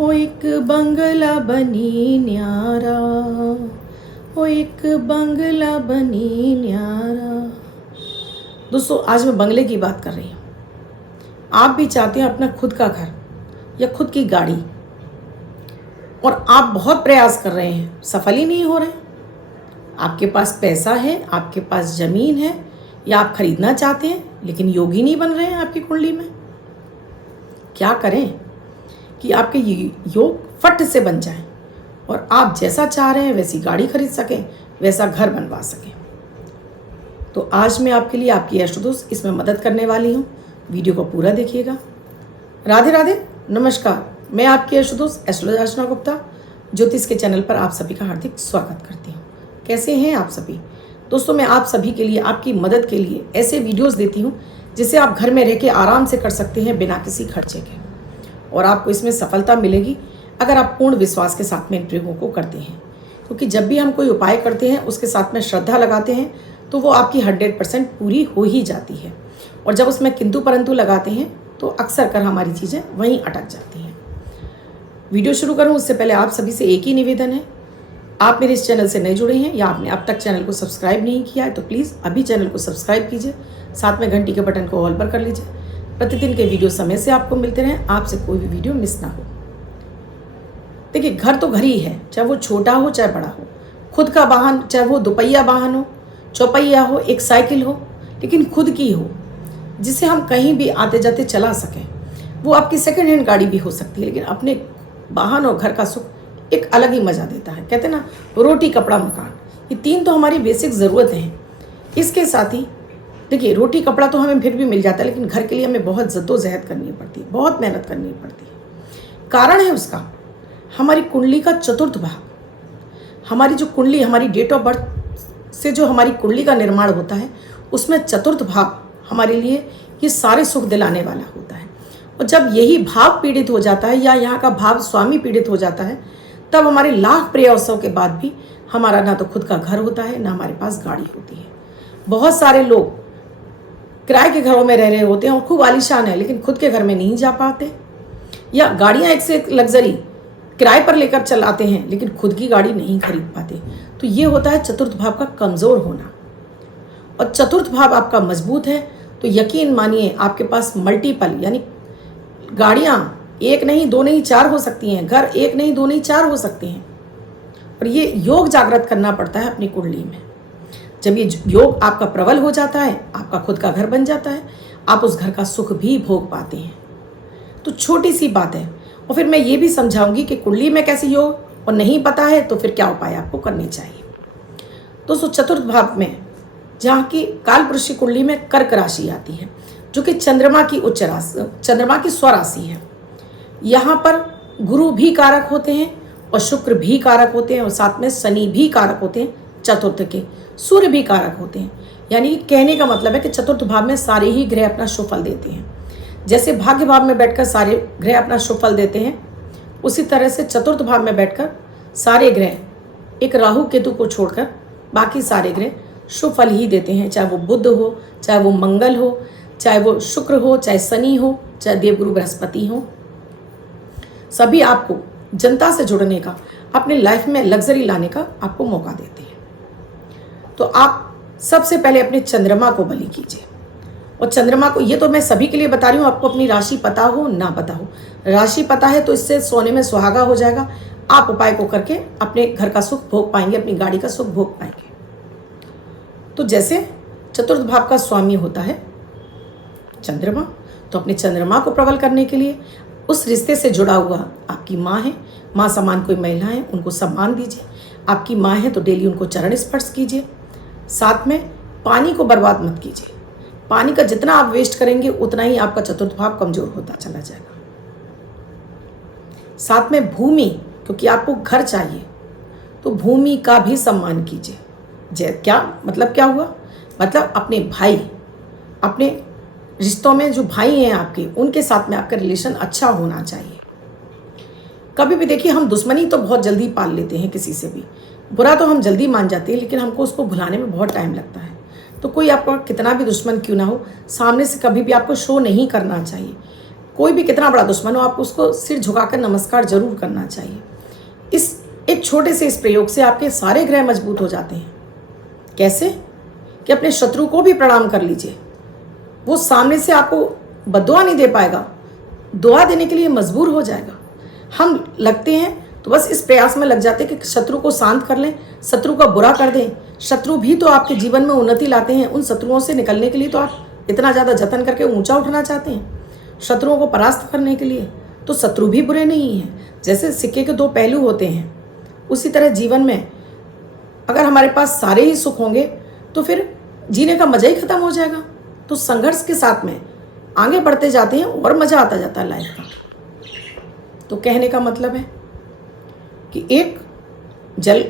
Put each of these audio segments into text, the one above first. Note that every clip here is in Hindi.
ओ एक बंगला बनी न्यारा, ओ एक बंगला बनी न्यारा। दोस्तों, आज मैं बंगले की बात कर रही हूँ। आप भी चाहते हैं अपना खुद का घर या खुद की गाड़ी, और आप बहुत प्रयास कर रहे हैं, सफल ही नहीं हो रहे। आपके पास पैसा है, आपके पास ज़मीन है, या आप खरीदना चाहते हैं लेकिन योगी नहीं बन रहे हैं आपकी कुंडली में। क्या करें कि आपके योग फट से बन जाएं और आप जैसा चाह रहे हैं वैसी गाड़ी खरीद सकें, वैसा घर बनवा सकें। तो आज मैं आपके लिए, आपकी एस्ट्रोदोस्त, इसमें मदद करने वाली हूँ। वीडियो को पूरा देखिएगा। राधे राधे, नमस्कार। मैं आपकी एस्ट्रोदोस्त एस्ट्रोलॉजर अर्चना गुप्ता ज्योतिष के चैनल पर आप सभी का हार्दिक स्वागत करती हूँ। कैसे हैं आप सभी? दोस्तों, मैं आप सभी के लिए, आपकी मदद के लिए ऐसे वीडियोस देती हूँ जिसे आप घर में रह के आराम से कर सकते हैं बिना किसी खर्चे के, और आपको इसमें सफलता मिलेगी अगर आप पूर्ण विश्वास के साथ में इन प्रयोगों को करते हैं। क्योंकि जब भी हम कोई उपाय करते हैं उसके साथ में श्रद्धा लगाते हैं तो वो आपकी 100% पूरी हो ही जाती है, और जब उसमें किंतु परंतु लगाते हैं तो अक्सर कर हमारी चीज़ें वहीं अटक जाती हैं। वीडियो शुरू करूँ उससे पहले आप सभी से एक ही निवेदन है, आप मेरे इस चैनल से नए जुड़े हैं या आपने अब तक चैनल को सब्सक्राइब नहीं किया है तो प्लीज़ अभी चैनल को सब्सक्राइब कीजिए, साथ में घंटी के बटन को ऑल पर कर लीजिए। प्रतिदिन के वीडियो समय से आपको मिलते रहें, आपसे कोई भी वीडियो मिस ना हो। देखिए, घर तो घर ही है, चाहे वो छोटा हो चाहे बड़ा हो। खुद का वाहन, चाहे वो दुपहिया वाहन हो, चौपहिया हो, एक साइकिल हो, लेकिन खुद की हो जिसे हम कहीं भी आते जाते चला सकें। वो आपकी सेकेंड हैंड गाड़ी भी हो सकती है, लेकिन अपने वाहन और घर का सुख एक अलग ही मज़ा देता है। कहते हैं ना, रोटी कपड़ा मकान, ये तीन तो हमारी बेसिक ज़रूरतें हैं। इसके साथ ही देखिए, रोटी कपड़ा तो हमें फिर भी मिल जाता है, लेकिन घर के लिए हमें बहुत जद्दोजहद करनी पड़ती है, बहुत मेहनत करनी पड़ती है। कारण है उसका हमारी कुंडली का चतुर्थ भाग। हमारी जो कुंडली, हमारी डेट ऑफ बर्थ से जो हमारी कुंडली का निर्माण होता है, उसमें चतुर्थ भाग हमारे लिए ये सारे सुख दिलाने वाला होता है। और जब यही भाव पीड़ित हो जाता है या यहाँ का भाव स्वामी पीड़ित हो जाता है, तब हमारे लाख प्रयासों के बाद भी हमारा ना तो खुद का घर होता है, ना हमारे पास गाड़ी होती है। बहुत सारे लोग किराए के घरों में रह रहे होते हैं और खूब आलीशान है, लेकिन खुद के घर में नहीं जा पाते, या गाड़ियाँ एक से एक लग्जरी किराए पर लेकर चलाते हैं लेकिन खुद की गाड़ी नहीं खरीद पाते। तो ये होता है चतुर्थ भाव का कमज़ोर होना। और चतुर्थ भाव आपका मजबूत है तो यकीन मानिए आपके पास मल्टीपल, यानी गाड़ियाँ एक नहीं दो नहीं चार हो सकती हैं, घर एक नहीं दो नहीं चार हो सकते हैं। और ये योग जागृत करना पड़ता है अपनी कुंडली में। जब ये योग आपका प्रबल हो जाता है, आपका खुद का घर बन जाता है, आप उस घर का सुख भी भोग पाते हैं। तो छोटी सी बात है। और फिर मैं ये भी समझाऊंगी कि कुंडली में कैसे योग, और नहीं पता है तो फिर क्या उपाय आपको करने चाहिए। दोस्तों, चतुर्थ भाव में जहाँ की कालपुरुष की कुंडली में कर्क राशि आती है, जो कि चंद्रमा की उच्च राशि, चंद्रमा की स्वराशि है। यहाँ पर गुरु भी कारक होते हैं और शुक्र भी कारक होते हैं, और साथ में शनि भी कारक होते हैं चतुर्थ के, सूर्य भी कारक होते हैं। यानी कहने का मतलब है कि चतुर्थ भाव में सारे ही ग्रह अपना शुभ फल देते हैं। जैसे भाग्य भाव में बैठकर सारे ग्रह अपना शुभ फल देते हैं, उसी तरह से चतुर्थ भाव में बैठकर सारे ग्रह, एक राहु केतु को छोड़कर बाकी सारे ग्रह शुभ फल ही देते हैं। चाहे वो बुध हो, चाहे वो मंगल हो, चाहे वो शुक्र हो, चाहे शनि हो, चाहे देवगुरु बृहस्पति हो, सभी आपको जनता से जुड़ने का, अपने लाइफ में लग्जरी लाने का आपको मौका देते हैं। तो आप सबसे पहले अपने चंद्रमा को बलि कीजिए। और चंद्रमा को, ये तो मैं सभी के लिए बता रही हूँ, आपको अपनी राशि पता हो ना पता हो। राशि पता है तो इससे सोने में सुहागा हो जाएगा। आप उपाय को करके अपने घर का सुख भोग पाएंगे, अपनी गाड़ी का सुख भोग पाएंगे। तो जैसे चतुर्थ भाव का स्वामी होता है चंद्रमा, तो अपने चंद्रमा को प्रबल करने के लिए उस रिश्ते से जुड़ा हुआ आपकी माँ है, माँ समान कोई महिला है, उनको सम्मान दीजिए। आपकी माँ है तो डेली उनको चरण स्पर्श कीजिए। साथ में पानी को बर्बाद मत कीजिए। पानी का जितना आप वेस्ट करेंगे उतना ही आपका चतुर्थ भाव कमजोर होता चला जाएगा। साथ में भूमि, क्योंकि आपको घर चाहिए तो भूमि का भी सम्मान कीजिए। क्या मतलब, क्या हुआ मतलब, अपने भाई, अपने रिश्तों में जो भाई हैं आपके, उनके साथ में आपका रिलेशन अच्छा होना चाहिए। कभी भी देखिए, हम दुश्मनी तो बहुत जल्दी पाल लेते हैं किसी से भी, बुरा तो हम जल्दी मान जाते हैं, लेकिन हमको उसको भुलाने में बहुत टाइम लगता है। तो कोई आपका कितना भी दुश्मन क्यों ना हो, सामने से कभी भी आपको शो नहीं करना चाहिए। कोई भी कितना बड़ा दुश्मन हो, आपको उसको सिर झुकाकर नमस्कार जरूर करना चाहिए। इस एक छोटे से इस प्रयोग से आपके सारे ग्रह मजबूत हो जाते हैं। कैसे? कि अपने शत्रु को भी प्रणाम कर लीजिए, वो सामने से आपको बद्दुआ नहीं दे पाएगा, दुआ देने के लिए मजबूर हो जाएगा। हम लगते हैं तो बस इस प्रयास में लग जाते हैं कि शत्रु को शांत कर लें, शत्रु का बुरा कर दें। शत्रु भी तो आपके जीवन में उन्नति लाते हैं। उन शत्रुओं से निकलने के लिए तो आप इतना ज़्यादा जतन करके ऊंचा उठना चाहते हैं। शत्रुओं को परास्त करने के लिए तो शत्रु भी बुरे नहीं हैं। जैसे सिक्के के दो पहलू होते हैं, उसी तरह जीवन में अगर हमारे पास सारे ही सुख होंगे तो फिर जीने का मज़ा ही खत्म हो जाएगा। तो संघर्ष के साथ में आगे बढ़ते जाते हैं और मज़ा आता जाता है लाइफ का। तो कहने का मतलब है कि एक जल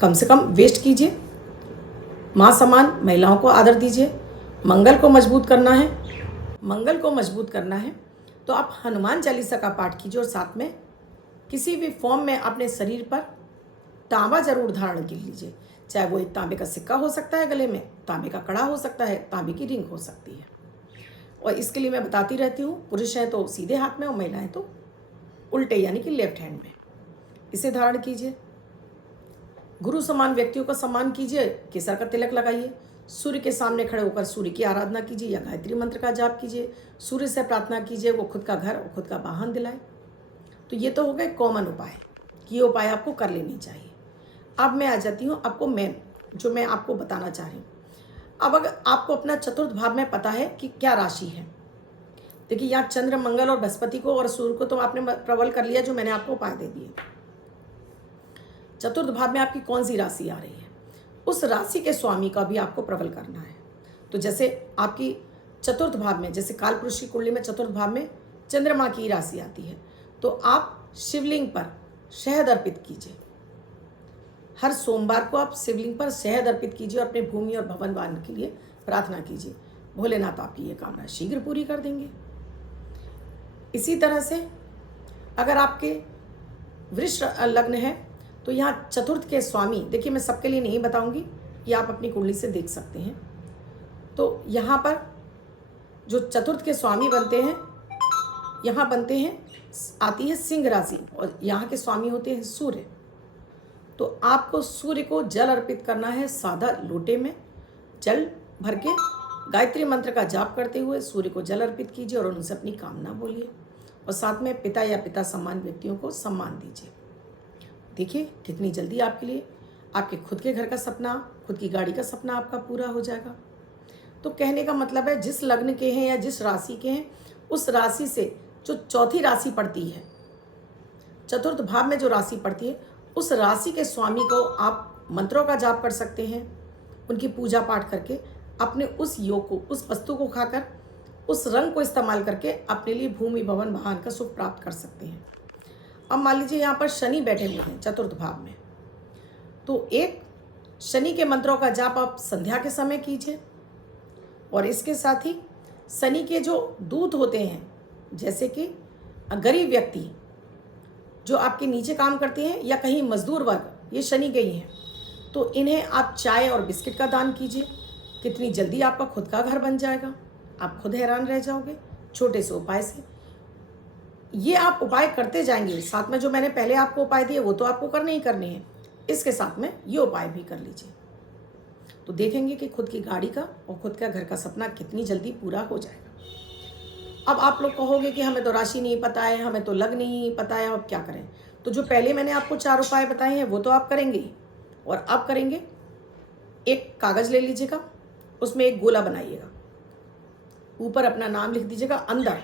कम से कम वेस्ट कीजिए, माँ समान महिलाओं को आदर दीजिए। मंगल को मजबूत करना है तो आप हनुमान चालीसा का पाठ कीजिए और साथ में किसी भी फॉर्म में अपने शरीर पर तांबा जरूर धारण कर लीजिए। चाहे वो एक तांबे का सिक्का हो सकता है, गले में तांबे का कड़ा हो सकता है, तांबे की रिंग हो सकती है। और इसके लिए मैं बताती रहती हूँ, पुरुष हैं तो सीधे हाथ में और महिलाएं तो उल्टे यानी कि लेफ्ट हैंड में। इसे धारण कीजिए। गुरु समान व्यक्तियों का सम्मान कीजिए, केसर का तिलक लगाइए, सूर्य के सामने खड़े होकर सूर्य की आराधना कीजिए या गायत्री मंत्र का जाप कीजिए। सूर्य से प्रार्थना कीजिए वो खुद का घर और खुद का वाहन दिलाए। तो ये तो हो गए कॉमन उपाय कि ये उपाय आपको कर लेनी चाहिए। अब मैं आ जाती हूँ आपको मेन जो मैं आपको बताना चाह रही हूँ। अब अगर आपको अपना चतुर्थ भाव में पता है कि क्या राशि है, देखिए यहाँ चंद्र, मंगल और बृहस्पति को और सूर्य को तो आपने प्रबल कर लिया, जो मैंने आपको उपाय दे दिए। चतुर्थ भाव में आपकी कौन सी राशि आ रही है, उस राशि के स्वामी का भी आपको प्रबल करना है। तो जैसे आपकी चतुर्थ भाव में, जैसे कालपुरुष की कुंडली में चतुर्थ भाव में चंद्रमा की राशि आती है, तो आप शिवलिंग पर शहद अर्पित कीजिए। हर सोमवार को आप शिवलिंग पर शहद अर्पित कीजिए और अपने भूमि और भवन वाहन के लिए प्रार्थना कीजिए। भोलेनाथ आपकी ये कामना शीघ्र पूरी कर देंगे। इसी तरह से अगर आपके वृष लग्न है तो यहाँ चतुर्थ के स्वामी, देखिए मैं सबके लिए नहीं बताऊंगी, ये आप अपनी कुंडली से देख सकते हैं। तो यहाँ पर जो चतुर्थ के स्वामी बनते हैं, यहाँ बनते हैं, आती है सिंह राशि और यहाँ के स्वामी होते हैं सूर्य। तो आपको सूर्य को जल अर्पित करना है। सादा लोटे में जल भर के गायत्री मंत्र का जाप करते हुए सूर्य को जल अर्पित कीजिए और उनसे अपनी कामना बोलिए और साथ में पिता या पिता समान व्यक्तियों को सम्मान दीजिए। देखिए कितनी जल्दी आपके लिए आपके खुद के घर का सपना, खुद की गाड़ी का सपना आपका पूरा हो जाएगा। तो कहने का मतलब है जिस लग्न के हैं या जिस राशि के हैं, उस राशि से जो चौथी राशि पड़ती है, चतुर्थ भाव में जो राशि पड़ती है, उस राशि के स्वामी को आप मंत्रों का जाप कर सकते हैं। उनकी पूजा पाठ करके अपने उस योग को, उस वस्तु को खाकर, उस रंग को इस्तेमाल करके अपने लिए भूमि भवन वाहन का सुख प्राप्त कर सकते हैं। अब मान लीजिए यहाँ पर शनि बैठे हुए हैं चतुर्थ भाव में, तो एक शनि के मंत्रों का जाप आप संध्या के समय कीजिए और इसके साथ ही शनि के जो दूत होते हैं, जैसे कि गरीब व्यक्ति जो आपके नीचे काम करते हैं या कहीं मजदूर वर्ग, ये शनि गई हैं, तो इन्हें आप चाय और बिस्किट का दान कीजिए। कितनी जल्दी आपका खुद का घर बन जाएगा, आप खुद हैरान रह जाओगे छोटे से उपाय से। ये आप उपाय करते जाएंगे, साथ में जो मैंने पहले आपको उपाय दिए वो तो आपको करने ही करने हैं, इसके साथ में ये उपाय भी कर लीजिए। तो देखेंगे कि खुद की गाड़ी का और खुद का घर का सपना कितनी जल्दी पूरा हो जाएगा। अब आप लोग कहोगे कि हमें तो राशि नहीं पता है, हमें तो लग्न नहीं पता है, अब क्या करें। तो जो पहले मैंने आपको 4 उपाय बताए हैं वो तो आप करेंगे ही, और अब करेंगे, एक कागज़ ले लीजिएगा, उसमें एक गोला बनाइएगा, ऊपर अपना नाम लिख दीजिएगा अंदर,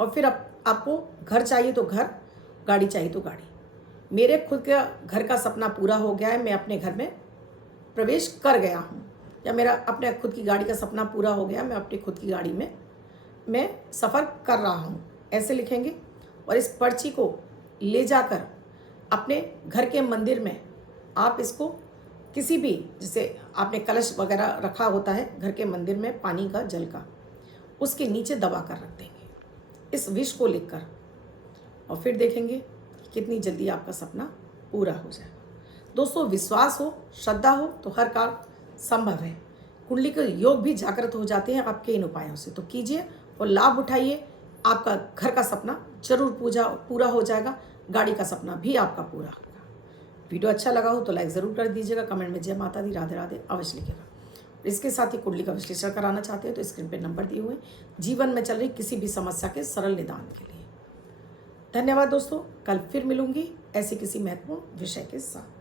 और फिर आपको घर चाहिए तो घर, गाड़ी चाहिए तो गाड़ी। मेरे खुद का घर का सपना पूरा हो गया है, मैं अपने घर में प्रवेश कर गया हूँ, या मेरा अपने खुद की गाड़ी का सपना पूरा हो गया, मैं अपनी खुद की गाड़ी में मैं सफ़र कर रहा हूँ, ऐसे लिखेंगे। और इस पर्ची को ले जाकर अपने घर के मंदिर में आप इसको किसी भी, जैसे आपने कलश वगैरह रखा होता है घर के मंदिर में पानी का, जल का, उसके नीचे दबा कर रख देंगे इस विश को लिखकर, और फिर देखेंगे कि कितनी जल्दी आपका सपना पूरा हो जाएगा। दोस्तों विश्वास हो, श्रद्धा हो तो हर कार्य संभव है। कुंडली के योग भी जागृत हो जाते हैं आपके इन उपायों से। तो कीजिए और लाभ उठाइए। आपका घर का सपना जरूर पूरा हो जाएगा, गाड़ी का सपना भी आपका पूरा होगा। वीडियो अच्छा लगा हो तो लाइक ज़रूर कर दीजिएगा, कमेंट में जय माता दी राधे राधे अवश्य लिखिएगा। इसके साथ ही कुंडली का विश्लेषण कराना चाहते हैं तो स्क्रीन पे नंबर दिए हुए जीवन में चल रही किसी भी समस्या के सरल निदान के लिए। धन्यवाद दोस्तों, कल फिर मिलूंगी ऐसे किसी महत्वपूर्ण विषय के साथ।